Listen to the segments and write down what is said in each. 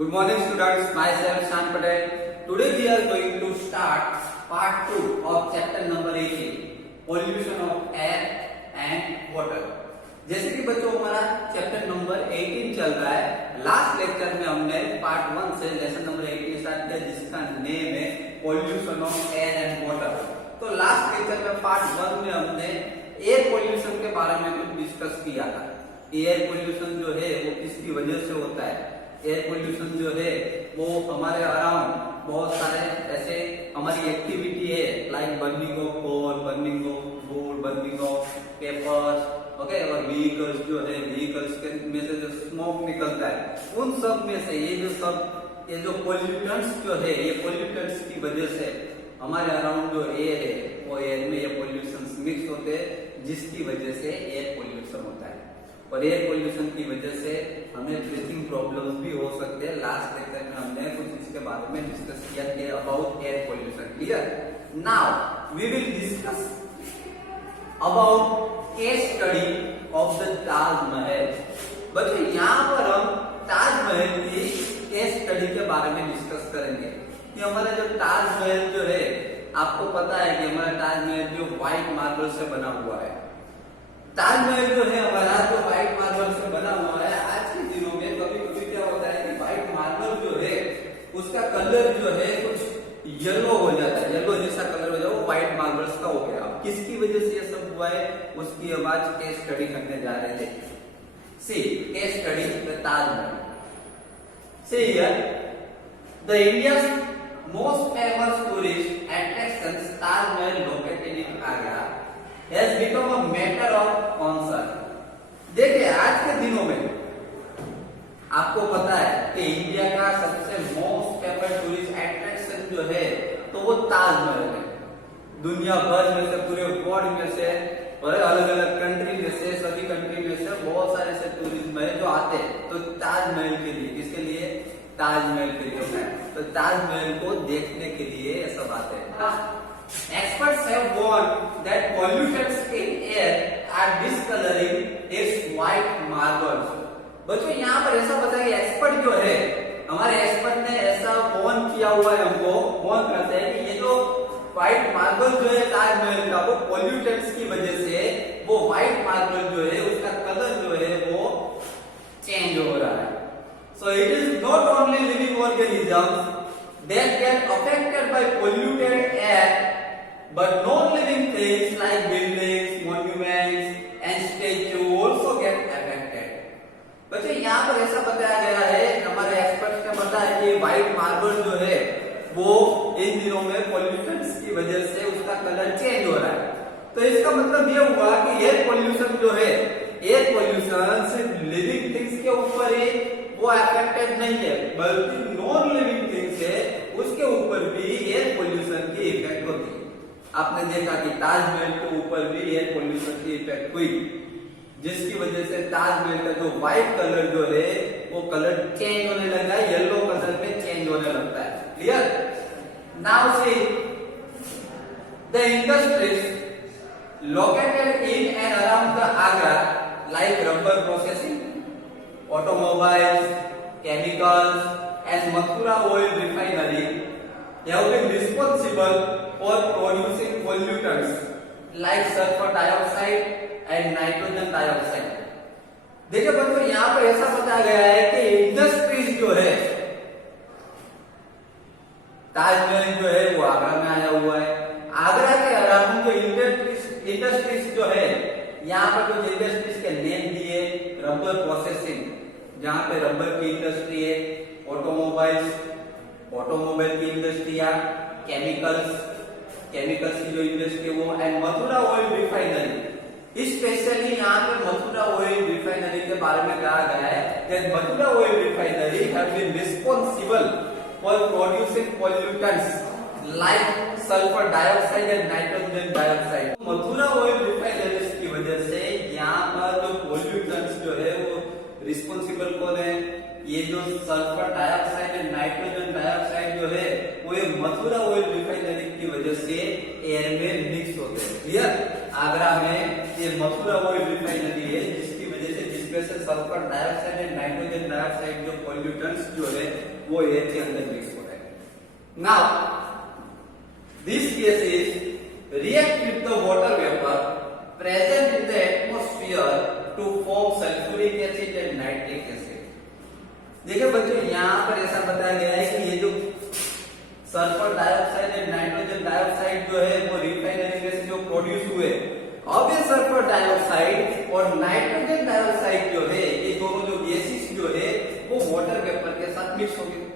Good morning students, myself Shan Patel. Today we are going to start part 2 of chapter number 18, pollution of air and water. जैसे कि बच्चों हमारा chapter number 18 चल रहा है। Last lecture में हमने पार्ट 1 से लेसन नंबर 18 स्टार्ट किया जिसका नेम है pollution of air and water. तो लास्ट लेक्चर में पार्ट 1 में हमने एयर पॉल्यूशन के बारे में कुछ डिस्कस किया था। एयर पॉल्यूशन जो है वो किसकी वजह से होता है। एयर पोल्यूशन जो है वो हमारे अराउंड बहुत सारे ऐसे हमारी एक्टिविटी है like burning of coal, burning of wood, burning of papers, okay. और व्हीकल्स जो है व्हीकल्स के में से जो स्मोक निकलता है उन सब में से ये जो पोल्यूटेंट्स जो है ये पोल्यूटेंट्स की वजह से हमारे अराउंड जो एयर है वो एयर में ये पोल्यूशन मिक्स होते हैं जिसकी वजह से एयर पोल्यूशन होता है। और एयर पोल्यूशन की वजह से हमें ब्रीथिंग प्रॉब्लम्स भी हो सकते हैं। लास्ट लेक्चर में हमने कुछ इसके बारे में डिस्कस किया कि about air pollution. Clear? Now we will discuss about case study of the Taj Mahal. बच्चों यहाँ पर हम ताजमहल की केस स्टडी के बारे में डिस्कस करेंगे कि हमारा जो ताजमहल जो है आपको पता है कि हमारा ताजमहल जो व्हाइट मार्बल से बना हुआ है। ताजमहल जो है हमारा जो व्हाइट मार्बल से बना हुआ है। आज के दिनों में कभी कभी क्या होता है कि व्हाइट मार्बल जो है उसका कलर जो है कुछ येलो हो जाता है, येलो जैसा कलर हो जाए वो व्हाइट मार्बल्स का हो गया। अब किसकी वजह से ये सब हुआ है उसकी हम आज केस स्टडी करने जा रहे थे। See case study the Taj Mahal. See here the India's most famous tourist attractions Taj Mahal located in Agra has become a matter of concern। देखिए आज के दिनों में आपको पता है कि इंडिया का सबसे मोस्ट फेमस टूरिस्ट अट्रैक्शन जो है तो वो ताजमहल है। दुनिया भर में से पूरे वर्ल्ड में से और अलग अलग कंट्री में से सभी कंट्री में से बहुत सारे ऐसे टूरिस्ट है जो आते हैं तो ताजमहल के लिए। किसके लिए? ताजमहल के लिए। तो ताजमहल को देखने के लिए ये सब आते हैं। Experts have warned that pollutants in air are discoloring its white marbles। बच्चों यहाँ पर ऐसा पता है कि एक्सपर्ट जो है हमारे एक्सपर्ट ने ऐसा वार्न किया हुआ है, हमको वार्न करते हैं कि ये जो व्हाइट मार्बल जो है ताजमहल का वो पोल्यूटेंट्स की वजह से वो व्हाइट मार्बल जो है उसका कलर जो है वो चेंज हो रहा है। So it is not only living organisms that get affected by polluted air, but non-living things like buildings, monuments and statues also get affected। बच्चों यहाँ पर ऐसा बताया गया है, हमारे एक्सपर्ट्स ने बताया कि व्हाइट मार्बल जो है वो इन दिनों में पोल्यूशंस की वजह से उसका कलर चेंज हो रहा है। तो इसका मतलब ये हुआ कि एयर पोल्यूशन जो है एयर पोल्यूशन सिर्फ लिविंग थिंग्स के ऊपर ही वो अफेक्टेड नहीं है बल्कि नॉन लिविंग थिंग्स है उसके ऊपर भी एयर पोल्यूशन की इफेक्ट होती है। आपने देखा कि ताजमहल के ऊपर भी एयर पोल्यूशन की इफेक्ट हुई जिसकी वजह से ताजमहल का जो व्हाइट कलर जो है वो कलर चेंज होने लगा है, येलो कलर में चेंज होने लगता है। Clear? Now see the industries located in and around the Agra like rubber processing, automobiles, chemicals and Mathura oil refinery have been responsible for producing pollutants like sulfur dioxide and nitrogen dioxide। देखिए बच्चों यहाँ पर ऐसा बताया गया है कि industries जो है ताजमहल जो है वो आगरा में आया हुआ है। आगरा के अराउंड जो इंडस्ट्रीज जो है यहाँ पर कुछ इंडस्ट्रीज के नेम दिए, रबर प्रोसेसिंग जहाँ पे रबर की इंडस्ट्री है, ऑटोमोबाइल की इंडस्ट्री है, केमिकल्स की जो इंडस्ट्री है वो, and Mathura oil refinery. Specially यहाँ पे मथुरा ऑयल रिफाइनरी के बारे में कहा गया है that Mathura oil refinery have been responsible for producing pollutants like sulfur dioxide and nitrogen dioxide। Mathura oil refinery की वजह से यहाँ पर जो पोल्यूटेंट्स जो है वो रिस्पॉन्सिबल कौन है? ये जो सल्फर डाइऑक्साइड और नाइट्रोजन डाइऑक्साइड जो है वो ये मथुरा ऑयल रिफाइनरी की वजह से एयर में मिक्स होते हैं। क्लियर? आगरा में ये मथुरा ऑयल रिफाइनरी है जिसकी वजह से जिसमें से सल्फर डाइऑक्साइड और नाइट्रोजन डाइऑक्साइड जो पोल्यूटेंट्स जो है वो एयर के अंदर मिक्स हो रहा है। Now this gases react with the water vapour present in the atmosphere to form sulphuric acid and nitric acid. देखिए बच्चों यहाँ पर ऐसा बताया गया है कि ये जो sulphur dioxide and nitrogen dioxide जो है वो रिफाइनरी में से जो प्रोड्यूस हुए, अब ये सल्फर डाइऑक्साइड और नाइट्रोजन डाइऑक्साइड जो है ये दोनों जो गैसेस जो है वो वाटर वेपर के साथ मिक्स हो गए।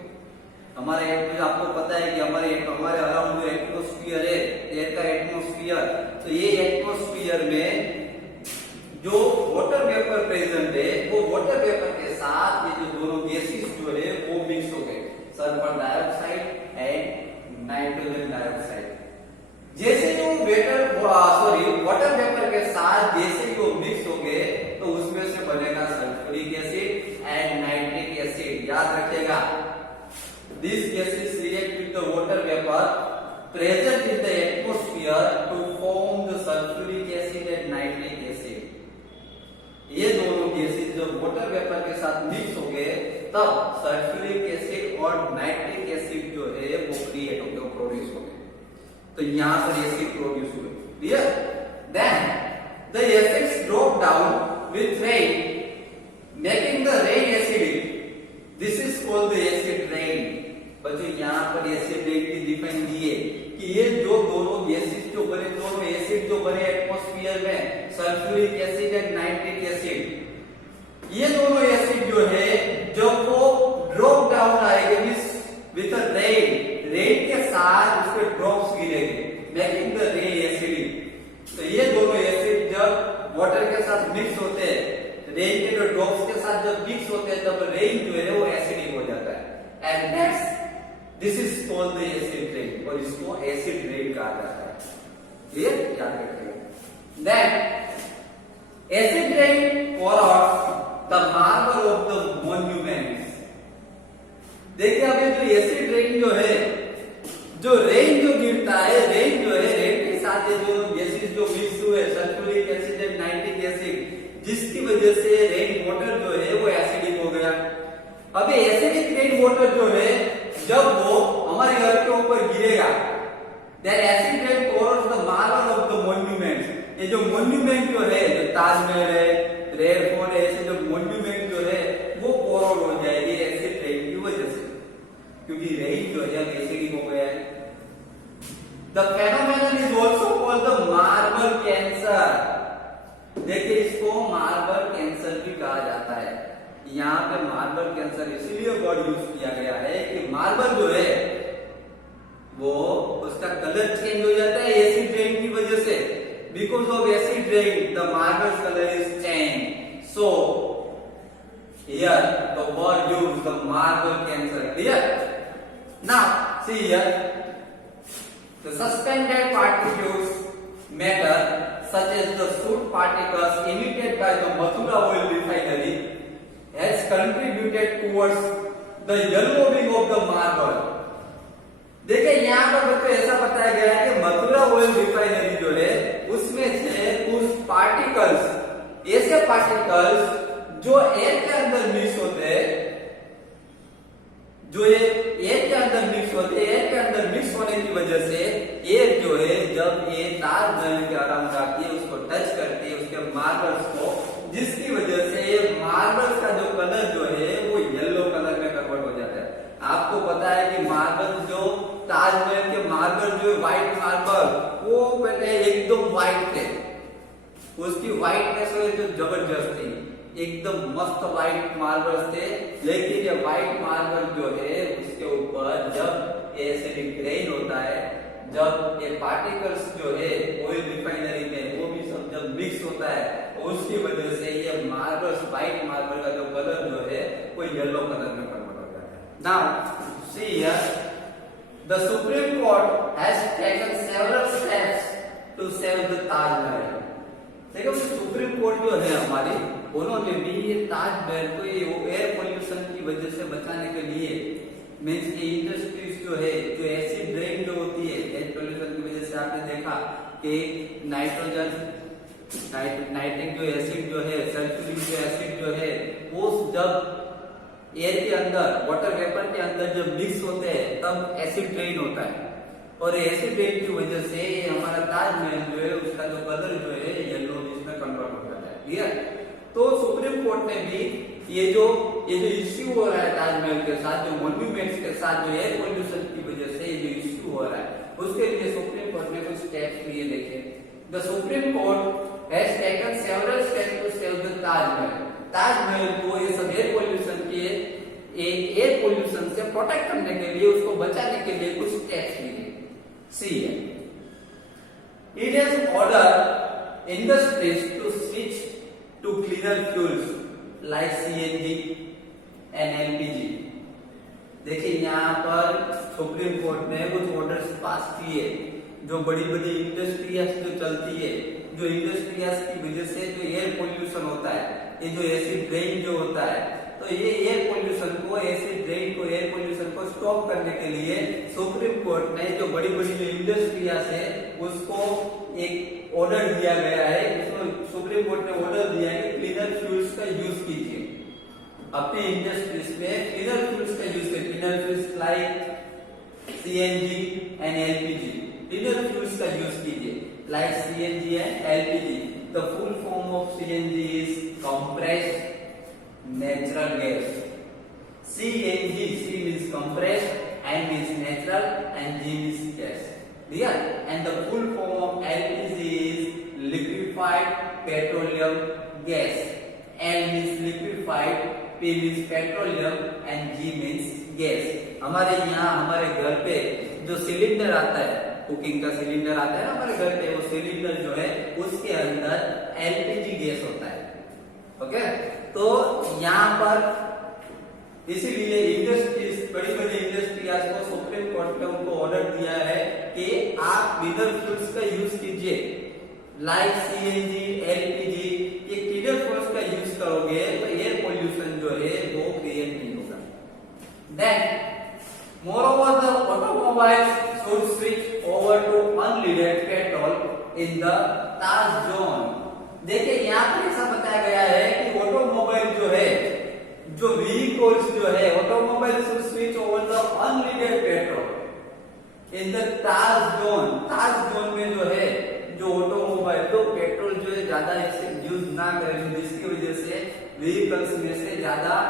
हमारे आपको पता है कि हमारे अराउंड जो एटमॉस्फेयर है, एयर का एटमॉस्फेयर, तो ये एटमॉस्फेयर में जो वाटर वेपर प्रेजेंट है वो वाटर वेपर के साथ ये जो दोनों गैसेस जो है वो मिक्स हो गए, sulphur dioxide and nitrogen dioxide. जैसे जो वाटर वेपर के साथ जैसे ही वो मिक्स हो गए तो उसमें से बनेगा sulphuric acid and nitric acid. याद रखिएगा, these gases react with the water vapor present in the atmosphere to form the sulfuric acid and nitric acid। ये दोनों गैसेस जब वाटर वेपर के साथ मिक्स हो गए तब सल्फ्यूरिक एसिड और नाइट्रिक एसिड जो है वो क्रिएट हो गए, प्रोड्यूस हो गए। तो यहाँ पर एसिड प्रोड्यूस हुए, clear? Then the acids drop down with rain making the rain acidic. This is called the acid rain. बच्चों यहाँ पर एसिड रेन की डिफाइन दी है कि ये जो दोनों गैसेस जो बने, दोनों एसिड जो बने एटमॉस्फेयर में, sulphuric acid and nitric acid, ये दोनों एसिड जो है जब वो ड्रॉप डाउन आएंगे विथ रेन के साथ उसके ड्रॉप्स गिरेंगे, मेकिंग द रेन एसिडिक। तो ये दोनों एसिड जब वाटर के साथ मिक्स होते हैं, रेन के जो ड्रॉप्स के साथ जब मिक्स होते हैं तब रेन जो है वो एसिडिक हो जाता है। And next this is called the acid rain, और इसको एसिड रेन कहा जाता है। क्लियर? याद रखिएगा। Then acid rain follows the marble of the monuments. देखिए अब ये जो एसिड रेन जो है, जो रेन जो गिरता है, रेन जो है रेन के साथ ये जो गैसेस जो मिक्स हुए, sulphuric acid and nitric acid, जिसकी वजह से रेन वाटर जो है वो एसिडिक हो गया। अब ये एसिडिक रेन वाटर जो है जब वो हमारे घर के ऊपर गिरेगा, then acid rain covers the marble of the monuments. ये जो मॉन्यूमेंट जो है, जो ताजमहल है, रेड फोर्ट है, ऐसे जो मॉन्यूमेंट जो है वो कोरोड हो जाएगी एसिड रेन की वजह से, क्योंकि रेन जो है एसिडिक हो गया है। The phenomenon is also called the marble cancer. देखिए इसको मार्बल कैंसर भी कहा जाता है। यहाँ पे मार्बल कैंसर इसीलिए वर्ड यूज किया गया है कि मार्बल जो है वो उसका कलर चेंज हो जाता है एसिड रेन की वजह से। Because of acid rain the marble colour is change. So here the word use the marble cancer. Clear? Now see here the suspended particles matter such as the soot particles emitted by the Mathura oil refinery has contributed towards the yellowing of the marble। देखिए यहाँ पर बच्चों ऐसा बताया गया है कि Mathura oil refinery जो है उसमें से कुछ पार्टिकल्स, ऐसे पार्टिकल्स जो एयर के अंदर मिक्स होते हैं, जो ये एयर के अंदर मिक्स होते हैं, एयर के अंदर मिक्स होने की वजह से एयर जो है जब ये ताजमहल के अराउंड आती है उसको टच करती है उसके मार्बल्स को, जिसकी वजह से ये मार्बल्स का जो कलर जो है वो येलो कलर में कन्वर्ट हो जाता है। आपको पता है कि मार्बल जो ताजमहल के मार्बल जो व्हाइट मार्बल वो पहले एकदम व्हाइट थे, उसकी व्हाइटनेस जो जबरदस्त थी, एकदम मस्त व्हाइट मार्बल्स थे। लेकिन ये व्हाइट मार्बल जो है उसके ऊपर जब एसिडिक रेन होता है, जब ये पार्टिकल्स जो है ऑयल रिफाइनरी में वो भी सब जब मिक्स होता है उसकी वजह से ये मार्बल्स, व्हाइट मार्बल का जो कलर जो है वो येलो कलर में कन्वर्ट हो जाता है। Now see here the supreme court has taken several steps to save the Taj Mahal. देखो सुप्रीम कोर्ट जो है हमारी, उन्होंने भी ये ताजमहल को ये एयर पोल्यूशन की वजह से बचाने के लिए मीन्स इंडस्ट्रीज जो है, जो एसिड रेन जो होती है एयर पोल्यूशन की वजह से, आपने देखा कि नाइट्रोजन नाइट्रिक जो एसिड जो है, सल्फ्यूरिक जो एसिड जो है, वो जब एयर के अंदर, वाटर वेपर के अंदर जब मिक्स होते हैं तब एसिड रेन होता है, और एसिड रेन की वजह से ये हमारा ताजमहल जो है उसका जो कलर जो है येलो में कन्वर्ट हो जाता है। क्लियर? तो सुप्रीम कोर्ट ने भी ये जो इश्यू हो रहा है ताजमहल के साथ, जो मॉन्यूमेंट्स के साथ जो एयर पोल्यूशन की वजह से ये जो इश्यू हो रहा है, उसके लिए सुप्रीम कोर्ट ने कुछ स्टेप्स लिए। देखे, the supreme court has taken several steps to save the Taj Mahal. Taj Mahal को ये सब एयर पोल्यूशन से प्रोटेक्ट करने के लिए, उसको बचाने के लिए कुछ स्टेप्स लिए। सी है, it has order industries to switch to cleaner fuels like CNG and LPG. देखिए यहाँ पर सुप्रीम कोर्ट ने कुछ ऑर्डर्स पास किए। जो बड़ी बड़ी इंडस्ट्रियाज जो चलती है, जो इंडस्ट्रियाज की वजह से जो एयर पोल्यूशन होता है, ये जो एसिड रेन जो होता है, तो ये एयर पोल्यूशन को, एसिड रेन को, एयर पोल्यूशन को स्टॉप करने के लिए सुप्रीम कोर्ट ने जो बड़ी बड़ी जो इंडस्ट्रियाज है उसको एक ऑर्डर दिया गया है। उसको सुप्रीम कोर्ट ने ऑर्डर दिया है कि क्लीनर फ्यूल्स का यूज कीजिए अपने इंडस्ट्रीज में। क्लीनर फ्यूल्स का यूज कीजिए, cleaner fuels like CNG and LPG. Cleaner fuels का यूज कीजिए like CNG and LPG. The full form of CNG is compressed natural gas. CNG, C means compressed, N means natural, and G means gas. Clear? And the full form of LPG is liquefied petroleum gas. L means liquefied, P means petroleum, and G means gas. हमारे यहाँ हमारे घर पे जो cylinder आता है, cooking का cylinder आता है ना हमारे घर पे, वो सिलेंडर जो है उसके अंदर एलपीजी गैस होता है। ओके, तो यहाँ पर इसीलिए इंडस्ट्रीज, बड़ी बड़ी इंडस्ट्रियाज को सुप्रीम कोर्ट ने उनको ऑर्डर दिया है कि आप क्लीनर फ्यूल्स का यूज कीजिए लाइक सीएनजी, एलपीजी। ये क्लीनर फ्यूल्स का यूज करोगे तो एयर पोल्यूशन जो है वो क्रिएट नहीं होगा। Then moreover the automobiles should switch over to unleaded petrol in the Taj zone। देखिए यहाँ पर ऐसा बताया गया है कि ऑटोमोबाइल जो है, जो व्हीकल्स जो है, automobile should switch over the unleaded petrol in the Taj zone. Taj zone में जो है जो ऑटोमोबाइल, तो पेट्रोल जो है ज्यादा यूज ना करें, जिसकी वजह से व्हीकल्स में से ज्यादा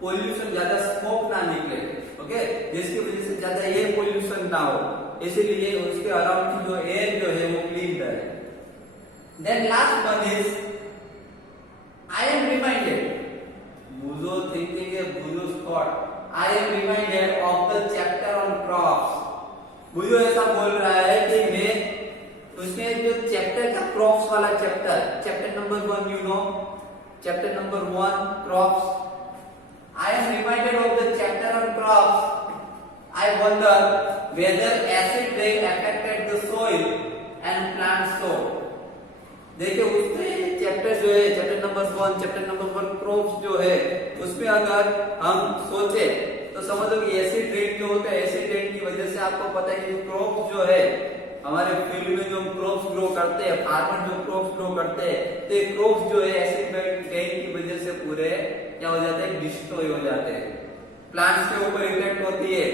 पोल्यूशन, ज्यादा स्मोक ना निकले। ओके, जिसकी वजह से ज्यादा एयर पोल्यूशन ना हो, इसीलिए उसके अराउंड जो एयर जो है वो क्लीन रहे। Then last one is, I am reminded, Buzo thinking a Buzo's thought, I am reminded of the chapter on crops। बुझो ऐसा बोल रहा है कि मैं, उसने जो चैप्टर था क्रॉप्स वाला chapter number 1, you know, chapter number 1 crops. I am reminded of the chapter on crops। I wonder whether acid rain affected the soil and plants so। देखिए उसने चैप्टर जो है, chapter number 1, chapter number 1 crops जो है, उसमें अगर हम सोचे तो समझ लो कि एसिड रेन जो होता है, एसिड रेन की वजह से आपको पता है कि क्रॉप्स जो है हमारे फील्ड में जो क्रॉप्स ग्रो करते हैं, फार्मर जो क्रॉप्स ग्रो करते हैं, तो ये क्रॉप्स जो है एसिड रेन की वजह से पूरे क्या हो जाते हैं, डिस्ट्रॉय हो जाते हैं। प्लांट्स के ऊपर इफेक्ट होती है,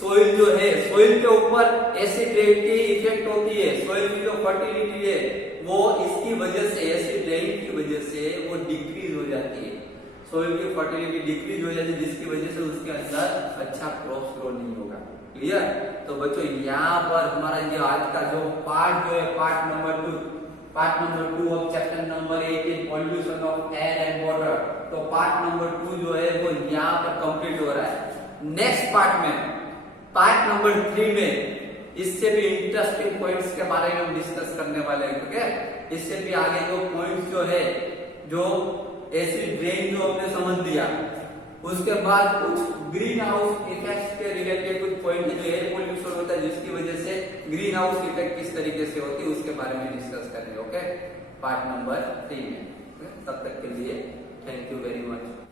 सोइल जो है, सोइल के ऊपर एसिड रेन की इफेक्ट होती है, सोइल की जो फर्टिलिटी है वो इसकी वजह से, एसिड रेन की वजह से वो डिक्रीज हो जाती है, सोइल की फर्टिलिटी डिक्रीज हो जाती है, जिसकी वजह से उसके अंदर अच्छा क्रॉप ग्रो नहीं होगा। क्लियर? तो बच्चों यहाँ पर हमारा जो आज का जो पार्ट जो है, part number 2 of chapter number 18 pollution of air and water, तो पार्ट नंबर 2 जो है वो यहाँ पर कंप्लीट हो रहा है। नेक्स्ट पार्ट में, पार्ट नंबर 3 में इससे भी इंटरेस्टिंग पॉइंट्स के बारे में हम डिस्कस करने वाले हैं। ओके, इससे भी आगे जो पॉइंट्स जो है, जो एसिड रेन जो हमने समझ लिया, उसके बाद कुछ ग्रीन हाउस इफेक्ट्स के रिलेटेड कुछ पॉइंट जो एयर पोल्यूशन होता है जिसकी वजह से ग्रीन हाउस इफेक्ट किस तरीके से होती है उसके बारे में डिस्कस करेंगे। ओके, पार्ट नंबर 3 में। तब तक के लिए थैंक यू वेरी मच।